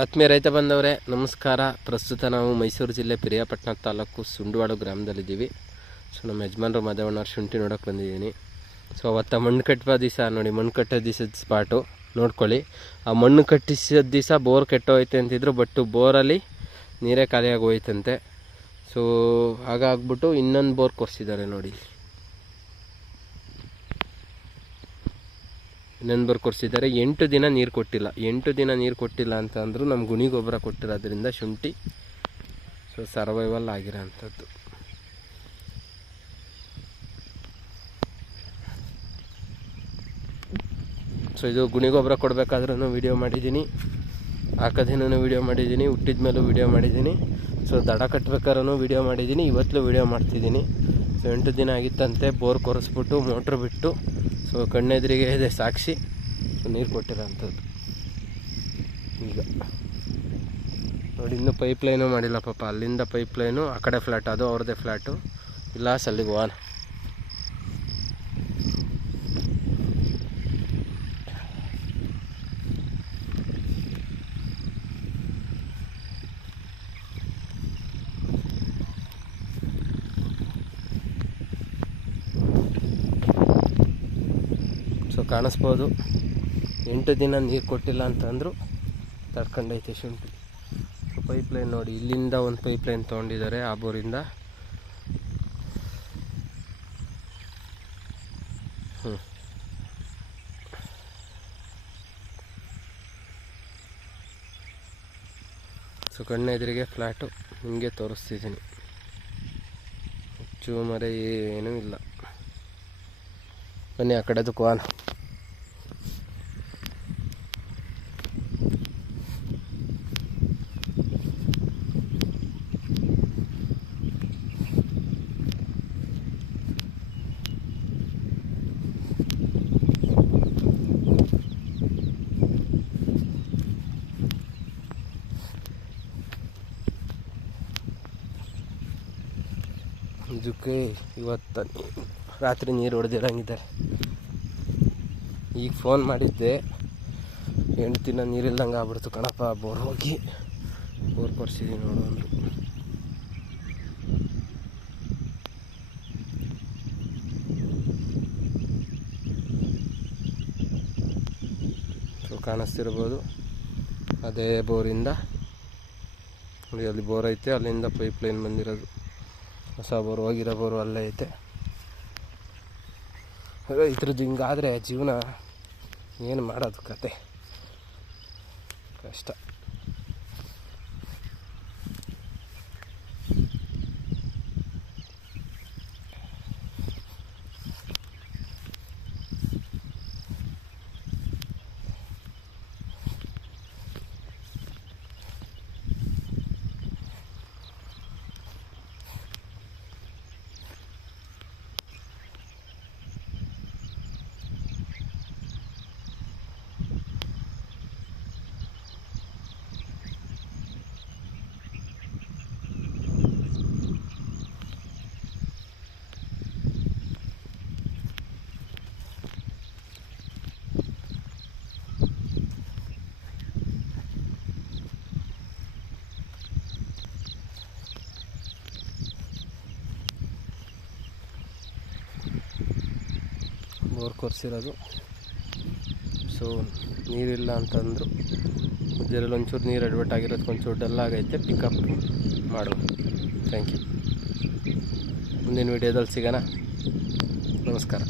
ಆತ್ಮೀಯ ರೈತ ಬಂದವರೇ, ನಮಸ್ಕಾರ. ಪ್ರಸ್ತುತ ನಾವು ಮೈಸೂರು ಜಿಲ್ಲೆ ಪಿರಿಯಾಪಟ್ಟಣ ತಾಲೂಕು ಸುಂಡವಾಡು ಗ್ರಾಮದಲ್ಲಿದ್ದೀವಿ. ಸೊ ನಮ್ಮ ಯಜಮಾನ್ರು ಮಾದೇವಣ್ಣವ್ರ ಶುಂಠಿ ನೋಡೋಕೆ ಬಂದಿದ್ದೀನಿ. ಸೊ ಅವತ್ತು ಮಣ್ಣು ಕಟ್ಟುವ ದಿವಸ, ನೋಡಿ, ಮಣ್ಣು ಕಟ್ಟೋ ದಿವಸದ ಸ್ಪಾಟು ನೋಡ್ಕೊಳ್ಳಿ. ಆ ಮಣ್ಣು ಕಟ್ಟಿಸಿದ ದಿವಸ ಬೋರ್ ಕೆಟ್ಟೋಯ್ತೆ ಅಂತಿದ್ರು ಬಟ್ ಬೋರಲ್ಲಿ ನೀರೇ ಖಾಲಿಯಾಗಿ ಹೋಯ್ತಂತೆ. ಸೊ ಹಾಗಾಗ್ಬಿಟ್ಟು ಇನ್ನೊಂದು ಬೋರ್ ಕೊರ್ಸಿದ್ದಾರೆ ನೋಡಿ. ಇನ್ನೊಂದು ಕೊಡಿಸಿದ್ದಾರೆ. ಎಂಟು ದಿನ ನೀರು ಕೊಟ್ಟಿಲ್ಲ. ಎಂಟು ದಿನ ನೀರು ಕೊಟ್ಟಿಲ್ಲ ಅಂತ ಅಂದರೂ ನಮ್ಮ ಗುಣಿ ಗೊಬ್ಬರ ಕೊಟ್ಟಿರೋದ್ರಿಂದ ಶುಂಠಿ. ಸೊ ಸರ್ವೈವಲ್ ಆಗಿರೋ ಅಂಥದ್ದು ಸೊ ಇದು ಗುಣಿ ಗೊಬ್ಬರ ಕೊಡಬೇಕಾದ್ರೂ ವಿಡಿಯೋ ಮಾಡಿದ್ದೀನಿ ಹಾಕೋದಿನೂ ವಿಡಿಯೋ ಮಾಡಿದ್ದೀನಿ. ಹುಟ್ಟಿದ ಮೇಲೂ ವೀಡಿಯೋ ಮಾಡಿದ್ದೀನಿ. ಸೊ ದಡ ಕಟ್ಬೇಕಾದ್ರೂ ವಿಡಿಯೋ ಮಾಡಿದ್ದೀನಿ. ಇವತ್ತಲೂ ವಿಡಿಯೋ ಮಾಡ್ತಿದ್ದೀನಿ. ಸೊ ಎಂಟು ದಿನ ಆಗಿತ್ತಂತೆ, ಬೋರ್ ಕೊರೆಸ್ಬಿಟ್ಟು, ಮೋಟ್ರ್ ಬಿಟ್ಟು ಸೊ ಕಣ್ಣೆದುರಿಗೆ ಇದೆ ಸಾಕ್ಷಿ ನೀರು ಕೊಟ್ಟಿರೋ ಅಂಥದ್ದು ಈಗ. ನೋಡಿ, ಇನ್ನೂ ಪೈಪ್ ಲೈನು ಮಾಡಿಲ್ಲ ಪಾಪ. ಅಲ್ಲಿಂದ ಪೈಪ್ ಲೈನು ಆ ಕಡೆ ಫ್ಲ್ಯಾಟ್ ಅದು ಅವ್ರದ್ದೇ ಫ್ಲ್ಯಾಟು ಇಲ್ಲ ಸಲ್ಲಿಗೆ ಹೋಗೋಣ. ಕಾಣಿಸ್ಬೋದು. ಎಂಟು ದಿನ ನೀರು ಕೊಟ್ಟಿಲ್ಲ ಅಂತಂದ್ರು ತಡ್ಕೊಂಡೈತೆ ಶುಂಠಿ. ಸೊ ಪೈಪ್ ಲೈನ್ ನೋಡಿ, ಇಲ್ಲಿಂದ ಒಂದು ಪೈಪ್ಲೈನ್ ತೊಗೊಂಡಿದ್ದಾರೆ ಆ ಹ್ಞೂ ಸೊ ಕಣ್ಣೆದುರಿಗೆ ಫ್ಲ್ಯಾಟು ನಿಮಗೆ ತೋರಿಸ್ತಿದ್ದೀನಿ. ಹೆಚ್ಚು ಮರೆ ಏನೂ ಇಲ್ಲ. ಬನ್ನಿ, ಆ ಕಡೆದು ಹೋಗೋಣ ಇದಕ್ಕೆ ಇವತ್ತು ರಾತ್ರಿ ನೀರು ಹೊಡೆದಿರಂಗಿದ್ದಾರೆ ಈಗ ಫೋನ್ ಮಾಡಿದ್ದೆ. ಎಂಟು ದಿನ ನೀರಿಲ್ದಂಗೆ ಆಗ್ಬಿಡ್ತು ಕಣಪ್ಪ ಬೋರ್ ಹೋಗಿ. ಬೋರ್ ಕೊಡ್ಸಿದ್ದೀನಿ ನೋಡು ಅಂದರು. ಕಾಣಿಸ್ತಿರ್ಬೋದು. ಅದೇ ಬೋರಿಂದ. ನೋಡಿ, ಅಲ್ಲಿ ಬೋರ್ ಐತೆ, ಅಲ್ಲಿಂದ ಪೈಪ್ ಲೈನ್ ಬಂದಿರೋದು. ಹೊಸ ಬೋರ್ ಹೋಗಿರೋ ಬೋರು ಅಲ್ಲೇ ಐತೆ ಇದ್ರದ್ದು ಹಿಂಗಾದರೆ ಜೀವನ ಏನು ಮಾಡೋದು ಕತೆ. ಕಷ್ಟ. ಬೋರ್ ಕೊರ್ಸಿರೋದು. ಸೊ ನೀರಿಲ್ಲ ಅಂತಂದರು. ಇದರಲ್ಲಿ ಒಂಚೂರು ನೀರು ಅಡ್ವರ್ಟ್ ಆಗಿರೋದಕ್ಕೆ ಒಂಚೂರು ಡಲ್ ಆಗೈತೆ. ಪಿಕಪ್ ಮಾಡು. ಥ್ಯಾಂಕ್ ಯು ಮುಂದಿನ ವೀಡಿಯೋದಲ್ಲಿ ಸಿಗೋಣ. ನಮಸ್ಕಾರ.